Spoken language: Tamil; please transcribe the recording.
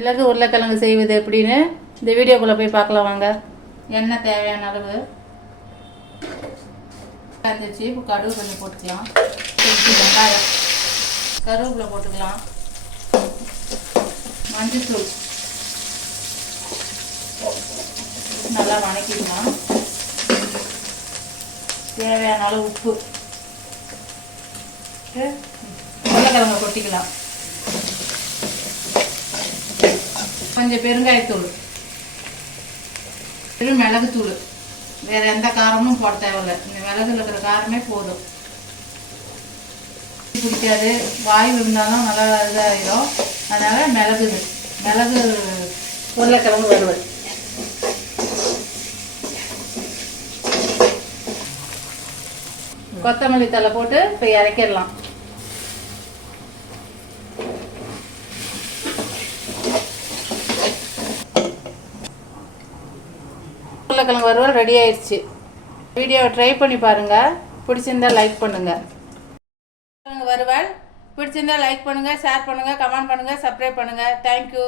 மிளகு உருளைக்கிழங்கு செய்வது எப்படின்னு இந்த வீடியோக்குள்ளே போய் பார்க்கலாம் வாங்க. எண்ணெய் தேவையான அளவு காய்ச்சி இப்போ கடுகு கொஞ்சம் போட்டுக்கலாம். வெங்காயம் கருவேப்பிலை போட்டுக்கலாம். மஞ்சள்தூள் நல்லா வணக்கிக்கலாம். தேவையான அளவு உப்பு, உருளைக்கிழங்கு கொட்டிக்கலாம். கொஞ்சம் பெருங்காயத்தூள், மிளகுத்தூள், வேற எந்த காரமும் போட தேவையில்லை. இந்த மிளகுல இருக்கிற காரமே போதும். பிடிக்காது, வாய் விழுந்தாலும் நல்லா இதாகிடும். அதனால மிளகு உருளைக்கிழங்கு வறுவல். கொத்தமல்லி தழை போட்டு இப்போ இறக்கிடலாம். உருளைக்கிழங்கு வறுவல் ரெடி ஆயிடுச்சு. வீடியோவை ட்ரை பண்ணி பாருங்கள். பிடிச்சிருந்தா லைக் பண்ணுங்கள். வறுவல் பிடிச்சிருந்தா லைக் பண்ணுங்கள், ஷேர் பண்ணுங்கள், கமெண்ட் பண்ணுங்கள், சப்ஸ்கிரைப் பண்ணுங்கள். தேங்க்யூ.